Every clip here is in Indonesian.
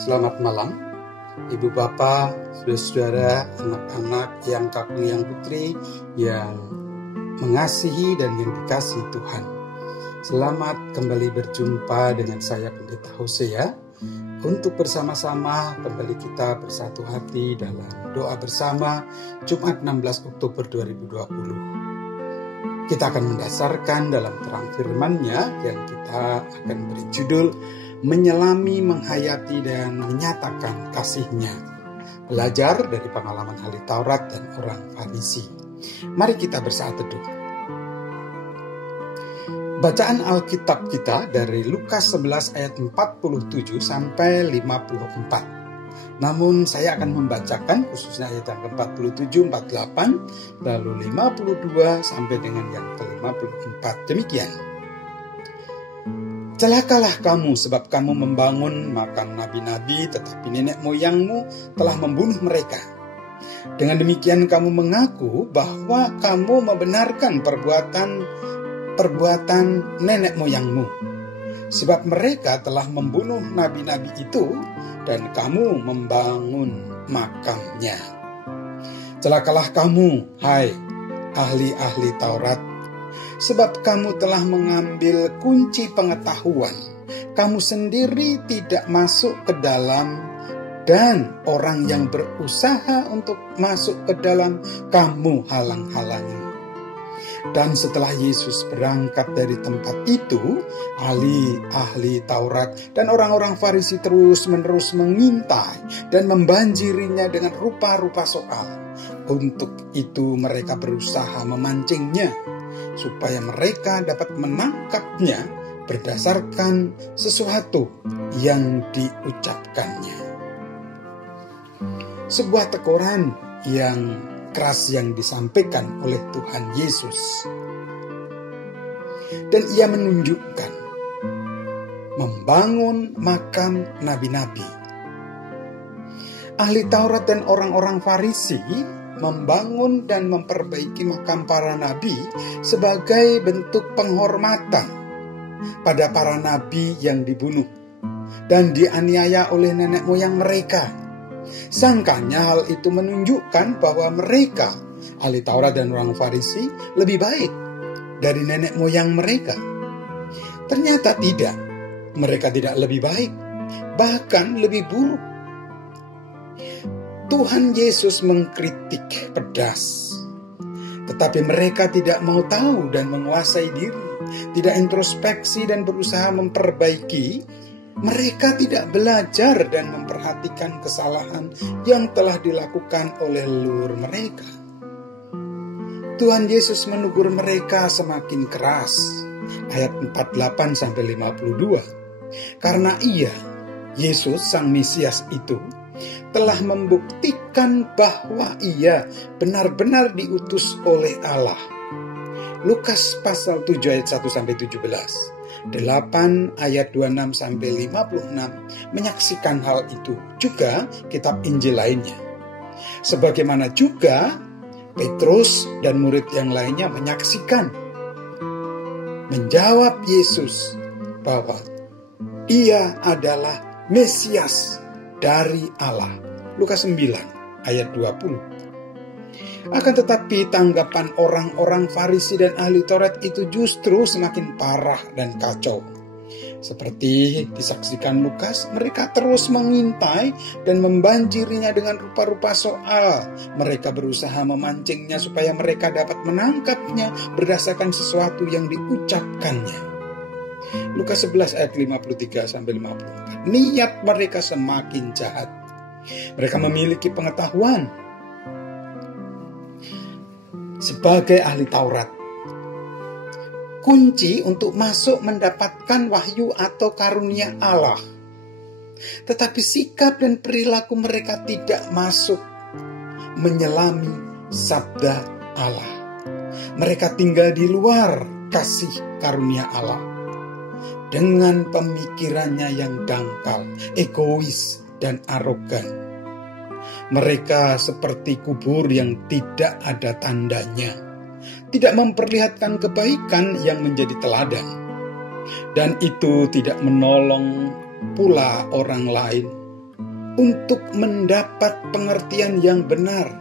Selamat malam, Ibu Bapak, saudara-saudara, anak-anak yang kakung yang putri yang mengasihi dan yang dikasihi Tuhan. Selamat kembali berjumpa dengan saya Pendeta Hosea untuk bersama-sama kembali kita bersatu hati dalam doa bersama Jumat 16 Oktober 2020. Kita akan mendasarkan dalam terang firman-Nya yang kita akan beri judul Menyelami, menghayati, dan menyatakan kasih-Nya. Belajar dari pengalaman ahli Taurat dan orang Farisi. Mari kita bersaat teduh. Bacaan Alkitab kita dari Lukas 11 ayat 47 sampai 54. Namun saya akan membacakan khususnya ayat yang ke-47, 48, lalu 52 sampai dengan yang ke-54. Demikian. Celakalah kamu sebab kamu membangun makam nabi-nabi, tetapi nenek moyangmu telah membunuh mereka. Dengan demikian kamu mengaku bahwa kamu membenarkan perbuatan nenek moyangmu. Sebab mereka telah membunuh nabi-nabi itu dan kamu membangun makamnya. Celakalah kamu, hai ahli-ahli Taurat, sebab kamu telah mengambil kunci pengetahuan. Kamu sendiri tidak masuk ke dalam, dan orang yang berusaha untuk masuk ke dalam kamu halang-halangi. Dan setelah Yesus berangkat dari tempat itu, ahli-ahli Taurat dan orang-orang Farisi terus-menerus mengintai dan membanjirinya dengan rupa-rupa soal. Untuk itu mereka berusaha memancingnya, supaya mereka dapat menangkapnya berdasarkan sesuatu yang diucapkannya. Sebuah teguran yang keras yang disampaikan oleh Tuhan Yesus. Dan ia menunjukkan membangun makam nabi-nabi. Ahli Taurat dan orang-orang Farisi membangun dan memperbaiki makam para nabi sebagai bentuk penghormatan pada para nabi yang dibunuh dan dianiaya oleh nenek moyang mereka. Sangkanya hal itu menunjukkan bahwa mereka, ahli Taurat dan orang Farisi, lebih baik dari nenek moyang mereka. Ternyata tidak, mereka tidak lebih baik, bahkan lebih buruk. Tuhan Yesus mengkritik pedas, tetapi mereka tidak mau tahu dan menguasai diri, tidak introspeksi dan berusaha memperbaiki. Mereka tidak belajar dan memperhatikan kesalahan yang telah dilakukan oleh leluhur mereka. Tuhan Yesus menegur mereka semakin keras, ayat 48-52. Karena Yesus Sang Mesias itu, telah membuktikan bahwa ia benar-benar diutus oleh Allah. Lukas pasal 7 ayat 1-17, 8 ayat 26-56 menyaksikan hal itu. Juga kitab Injil lainnya. Sebagaimana juga Petrus dan murid yang lainnya menyaksikan. Menjawab Yesus bahwa ia adalah Mesias dari Allah. Lukas 9 ayat 20. Akan tetapi tanggapan orang-orang Farisi dan ahli Taurat itu justru semakin parah dan kacau. Seperti disaksikan Lukas, mereka terus mengintai dan membanjirinya dengan rupa-rupa soal. Mereka berusaha memancingnya supaya mereka dapat menangkapnya berdasarkan sesuatu yang diucapkannya. Lukas 11 ayat 53-54. Niat mereka semakin jahat. Mereka memiliki pengetahuan sebagai ahli Taurat, kunci untuk masuk mendapatkan wahyu atau karunia Allah. Tetapi sikap dan perilaku mereka tidak masuk menyelami sabda Allah. Mereka tinggal di luar kasih karunia Allah dengan pemikirannya yang dangkal, egois, dan arogan. Mereka seperti kubur yang tidak ada tandanya, tidak memperlihatkan kebaikan yang menjadi teladan. Dan itu tidak menolong pula orang lain untuk mendapat pengertian yang benar.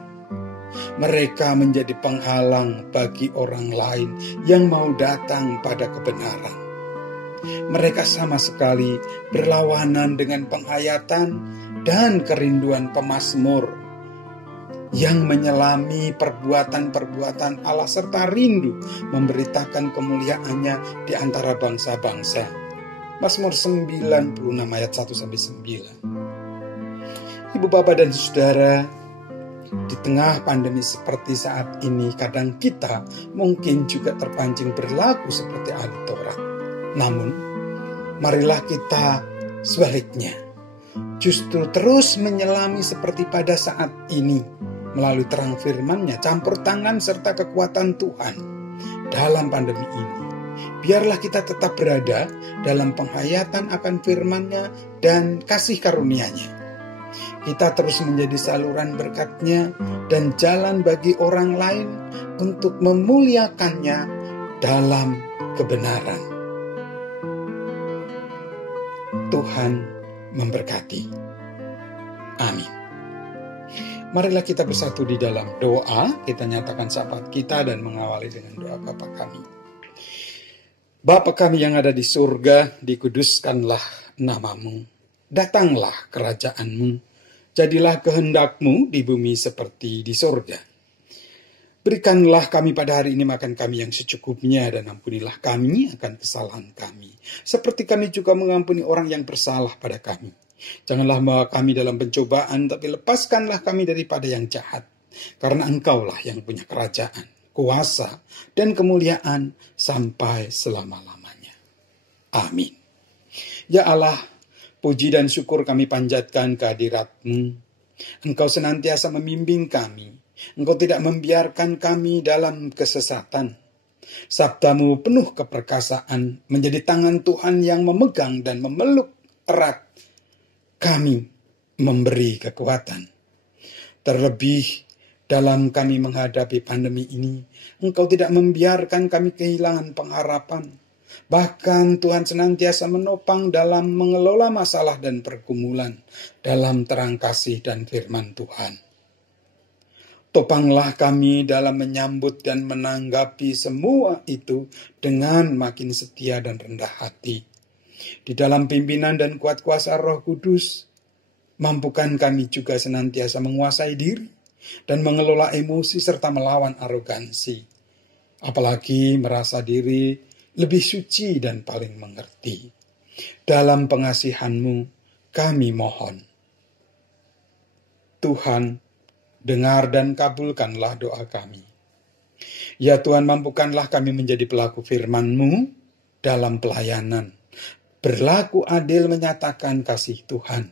Mereka menjadi penghalang bagi orang lain yang mau datang pada kebenaran. Mereka sama sekali berlawanan dengan penghayatan dan kerinduan pemazmur yang menyelami perbuatan-perbuatan Allah serta rindu memberitakan kemuliaannya di antara bangsa-bangsa. Mazmur 96 ayat 1-9. Ibu, bapak, dan saudara, di tengah pandemi seperti saat ini, kadang kita mungkin juga terpancing berlaku seperti ahli Taurat. Namun, marilah kita sebaliknya, justru terus menyelami seperti pada saat ini, melalui terang firman-Nya, campur tangan serta kekuatan Tuhan dalam pandemi ini. Biarlah kita tetap berada dalam penghayatan akan firman-Nya dan kasih karunia-Nya. Kita terus menjadi saluran berkat-Nya dan jalan bagi orang lain untuk memuliakan-Nya dalam kebenaran. Tuhan memberkati. Amin. Marilah kita bersatu di dalam doa. Kita nyatakan syafaat kita dan mengawali dengan doa Bapa kami. Bapa kami yang ada di surga, dikuduskanlah nama-Mu. Datanglah kerajaan-Mu. Jadilah kehendak-Mu di bumi seperti di surga. Berikanlah kami pada hari ini makan kami yang secukupnya, dan ampunilah kami akan kesalahan kami, seperti kami juga mengampuni orang yang bersalah pada kami. Janganlah membawa kami dalam pencobaan, tapi lepaskanlah kami daripada yang jahat. Karena Engkaulah yang punya kerajaan, kuasa, dan kemuliaan sampai selama-lamanya. Amin. Ya Allah, puji dan syukur kami panjatkan kehadirat-Mu. Engkau senantiasa membimbing kami. Engkau tidak membiarkan kami dalam kesesatan. Sabda-Mu penuh keperkasaan, menjadi tangan Tuhan yang memegang dan memeluk erat kami, memberi kekuatan. Terlebih dalam kami menghadapi pandemi ini, Engkau tidak membiarkan kami kehilangan pengharapan. Bahkan Tuhan senantiasa menopang dalam mengelola masalah dan pergumulan dalam terang kasih dan firman Tuhan. Topanglah kami dalam menyambut dan menanggapi semua itu dengan makin setia dan rendah hati. Di dalam pimpinan dan kuat kuasa Roh Kudus, mampukan kami juga senantiasa menguasai diri dan mengelola emosi serta melawan arogansi. Apalagi merasa diri lebih suci dan paling mengerti. Dalam pengasihan-Mu kami mohon. Tuhan, dengar dan kabulkanlah doa kami. Ya Tuhan, mampukanlah kami menjadi pelaku firman-Mu dalam pelayanan. Berlaku adil menyatakan kasih Tuhan.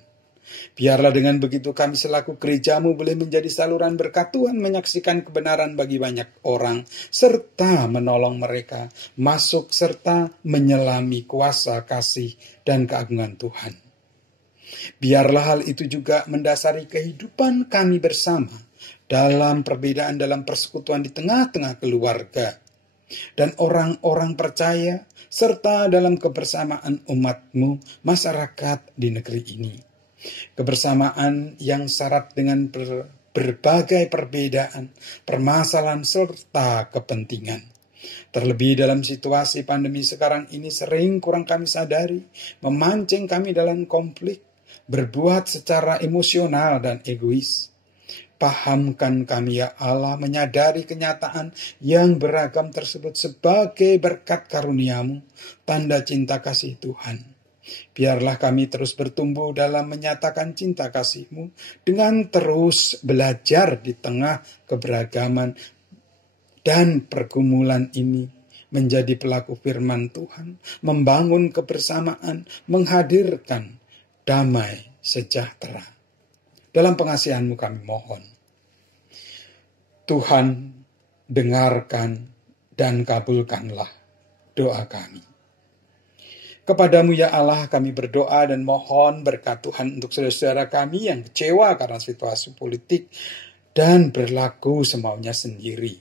Biarlah dengan begitu kami selaku gereja-Mu boleh menjadi saluran berkat Tuhan, menyaksikan kebenaran bagi banyak orang, serta menolong mereka masuk serta menyelami kuasa kasih dan keagungan Tuhan. Biarlah hal itu juga mendasari kehidupan kami bersama dalam perbedaan dalam persekutuan di tengah-tengah keluarga dan orang-orang percaya, serta dalam kebersamaan umat-Mu, masyarakat di negeri ini. Kebersamaan yang syarat dengan berbagai perbedaan, permasalahan, serta kepentingan. Terlebih dalam situasi pandemi sekarang ini sering kurang kami sadari, memancing kami dalam konflik, berbuat secara emosional dan egois. Pahamkan kami ya Allah menyadari kenyataan yang beragam tersebut sebagai berkat karunia-Mu, tanda cinta kasih Tuhan. Biarlah kami terus bertumbuh dalam menyatakan cinta kasih-Mu dengan terus belajar di tengah keberagaman dan pergumulan ini, menjadi pelaku firman Tuhan, membangun kebersamaan, menghadirkan damai sejahtera. Dalam pengasihan-Mu kami mohon. Tuhan, dengarkan dan kabulkanlah doa kami. Kepada-Mu ya Allah kami berdoa dan mohon berkat Tuhan untuk saudara-saudara kami yang kecewa karena situasi politik dan berlaku semaunya sendiri.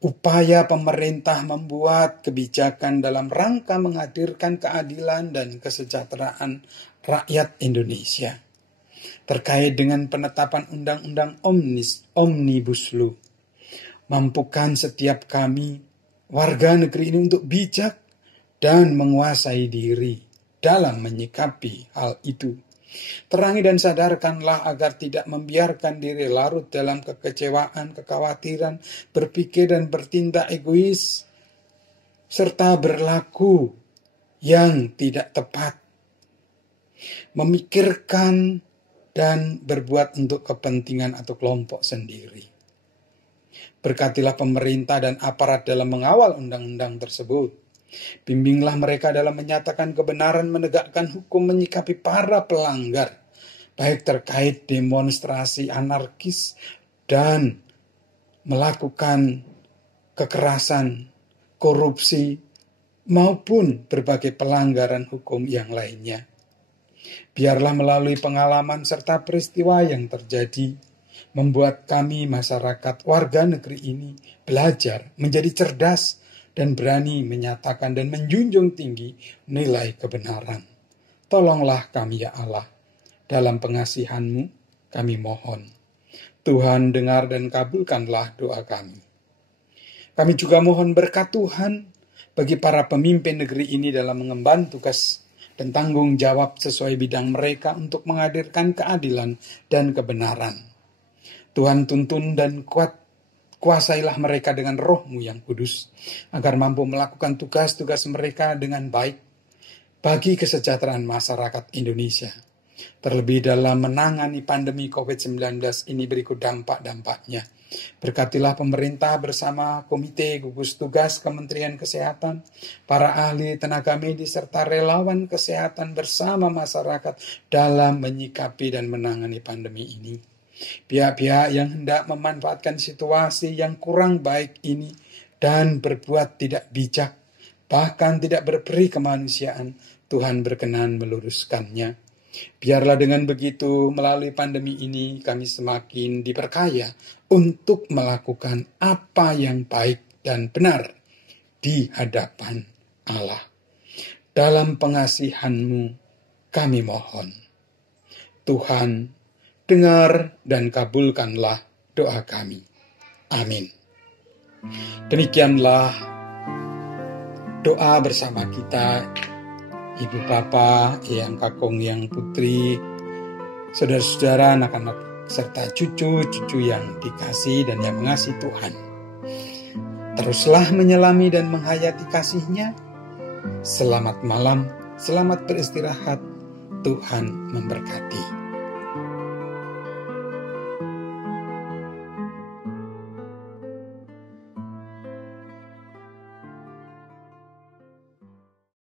upaya pemerintah membuat kebijakan dalam rangka menghadirkan keadilan dan kesejahteraan rakyat Indonesia terkait dengan penetapan undang-undang Omnibus Law. Mampukan setiap kami, warga negeri ini, untuk bijak dan menguasai diri dalam menyikapi hal itu. Terangi dan sadarkanlah agar tidak membiarkan diri larut dalam kekecewaan, kekhawatiran, berpikir dan bertindak egois, serta berlaku yang tidak tepat, memikirkan dan berbuat untuk kepentingan atau kelompok sendiri. Berkatilah pemerintah dan aparat dalam mengawal undang-undang tersebut. Bimbinglah mereka dalam menyatakan kebenaran, menegakkan hukum, menyikapi para pelanggar, baik terkait demonstrasi anarkis dan melakukan kekerasan, korupsi, maupun berbagai pelanggaran hukum yang lainnya. Biarlah melalui pengalaman serta peristiwa yang terjadi, membuat kami masyarakat warga negeri ini belajar menjadi cerdas dan berani menyatakan dan menjunjung tinggi nilai kebenaran. Tolonglah kami ya Allah, dalam pengasihan-Mu kami mohon. Tuhan dengar dan kabulkanlah doa kami. Kami juga mohon berkat Tuhan bagi para pemimpin negeri ini dalam mengemban tugas dan tanggung jawab sesuai bidang mereka untuk menghadirkan keadilan dan kebenaran. Tuhan tuntun dan kuasailah mereka dengan Roh-Mu yang kudus, agar mampu melakukan tugas-tugas mereka dengan baik bagi kesejahteraan masyarakat Indonesia. Terlebih dalam menangani pandemi COVID-19 ini berikut dampak-dampaknya. Berkatilah pemerintah bersama Komite Gugus Tugas Kementerian Kesehatan, para ahli tenaga medis, serta relawan kesehatan bersama masyarakat dalam menyikapi dan menangani pandemi ini. Pihak-pihak yang hendak memanfaatkan situasi yang kurang baik ini dan berbuat tidak bijak, bahkan tidak berperi kemanusiaan, Tuhan berkenan meluruskannya. Biarlah dengan begitu, melalui pandemi ini kami semakin diperkaya untuk melakukan apa yang baik dan benar di hadapan Allah. Dalam pengasihan-Mu kami mohon. Tuhan, dengar dan kabulkanlah doa kami. Amin. Demikianlah doa bersama kita, Ibu Bapa, Eyang Kakung, Yang Putri, saudara-saudara, anak-anak, serta cucu-cucu yang dikasih dan yang mengasihi Tuhan. Teruslah menyelami dan menghayati kasih-Nya. Selamat malam, selamat beristirahat. Tuhan memberkati.